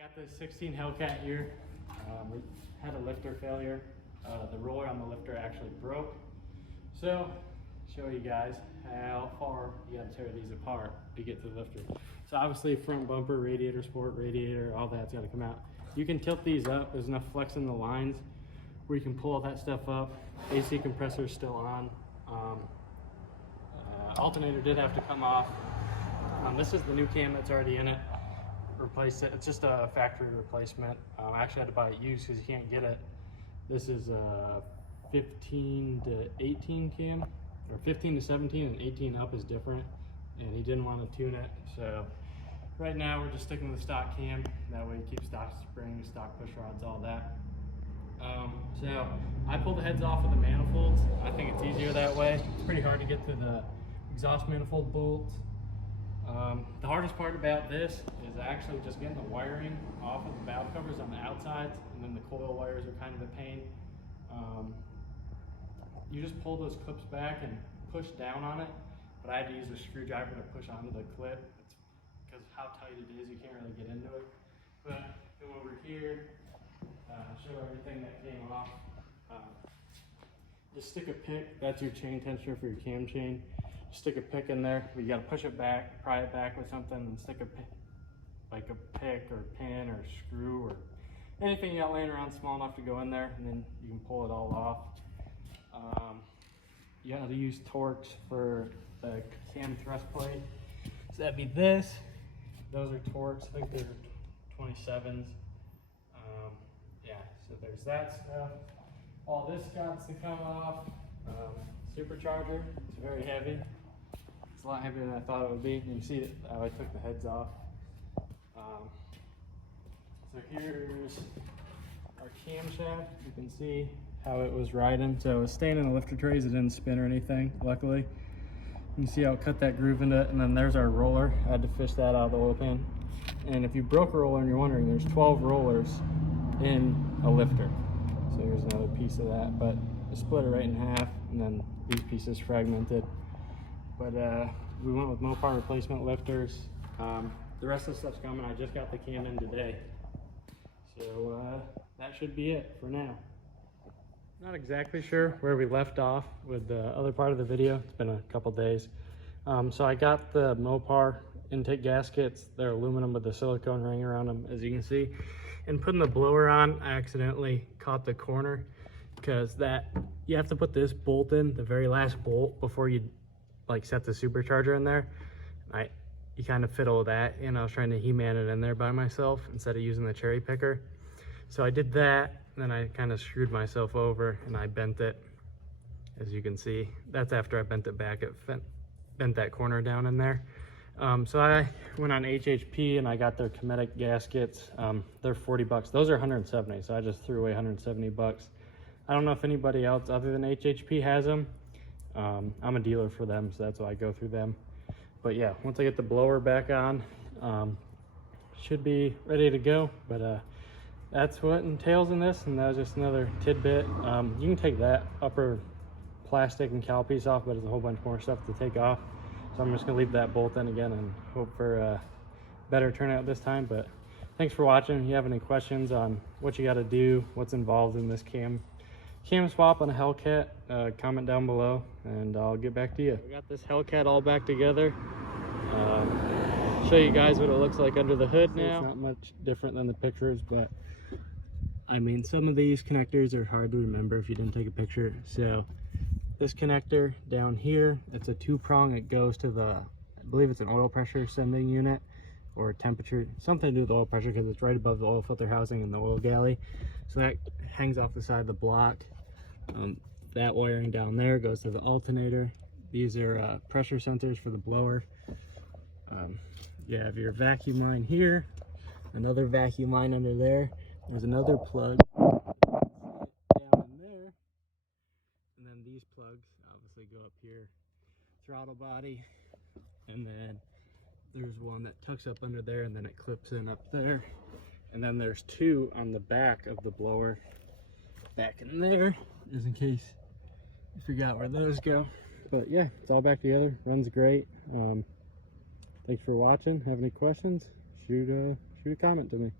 Got the 16 Hellcat here. We had a lifter failure. The roller on the lifter actually broke. So, show you guys how far you gotta tear these apart to get to the lifter. So obviously front bumper, radiator, sport radiator, all that's gotta come out. You can tilt these up. There's enough flex in the lines where you can pull all that stuff up. AC compressor is still on. Alternator did have to come off. This is the new cam that's already in it. Replaced it. It's just a factory replacement. I actually had to buy it used because you can't get it. This is a 15 to 18 cam, or 15 to 17, and 18 up is different. And he didn't want to tune it, so right now we're just sticking with the stock cam. That way you keep stock springs, stock push rods, all that. So I pulled the heads off of the manifolds. I think it's easier that way. It's pretty hard to get to the exhaust manifold bolts. The hardest part about this is actually just getting the wiring off of the valve covers on the outsides, and then the coil wires are kind of a pain. You just pull those clips back and push down on it, but I had to use a screwdriver to push onto the clip. It's because how tight it is, you can't really get into it. But go over here, show everything that came off. Just stick a pick, that's your chain tensioner for your cam chain. Stick a pick in there, but you gotta push it back, pry it back with something, and stick a pick, like a pick or pin or screw or anything you got laying around small enough to go in there, and then you can pull it all off. You gotta use Torx for the cam thrust plate. So that'd be this. Those are Torx, I think they're 27s. Yeah, so there's that stuff. All this got to come off. Supercharger, it's very heavy. It's a lot heavier than I thought it would be. You can see it, how I took the heads off. So here's our camshaft. You can see how it was riding. So it was staying in the lifter trays. It didn't spin or anything, luckily. You can see how it cut that groove into it. And then there's our roller. I had to fish that out of the oil pan. And if you broke a roller and you're wondering, there's 12 rollers in a lifter. So here's another piece of that. But I split it right in half, and then these pieces fragmented. But we went with Mopar replacement lifters. The rest of the stuff's coming. I just got the cam in today. So that should be it for now. Not exactly sure where we left off with the other part of the video. It's been a couple days. So I got the Mopar intake gaskets. They're aluminum with the silicone ring around them, as you can see. And putting the blower on, I accidentally caught the corner, because you have to put this bolt in, the very last bolt, before you like set the supercharger in there. You kind of fiddle with that, and I was trying to He-Man it in there by myself instead of using the cherry picker. So I did that, and then I kind of screwed myself over and I bent it, as you can see. That's after I bent it back, it bent that corner down in there. So I went on HHP and I got their Kinetic gaskets. They're 40 bucks. Those are 170, so I just threw away 170 bucks. I don't know if anybody else other than HHP has them. I'm a dealer for them, so that's why I go through them. But yeah, once I get the blower back on, should be ready to go. But that's what entails in this, and that was just another tidbit. You can take that upper plastic and cowl piece off, but there's a whole bunch more stuff to take off. So I'm just gonna leave that bolt in again and hope for a better turnout this time. But thanks for watching. If you have any questions on what you gotta do, what's involved in this cam swap on a Hellcat, comment down below and I'll get back to you. We got this Hellcat all back together. Show you guys what it looks like under the hood now. It's not much different than the pictures, but I mean, some of these connectors are hard to remember if you didn't take a picture. So this connector down here, it's a 2-prong. It goes to the, I believe it's an oil pressure sending unit or temperature, something to do with oil pressure, because it's right above the oil filter housing and the oil galley. So that hangs off the side of the block. That wiring down there goes to the alternator. These are pressure sensors for the blower. You have your vacuum line here, another vacuum line under there. There's another plug down in there, and then these plugs obviously go up here. Throttle body, and then there's one that tucks up under there, and then it clips in up there. And then there's 2 on the back of the blower, back in there, just in case you forgot where those go. But yeah, it's all back together, runs great. Thanks for watching. Have any questions? Shoot a comment to me.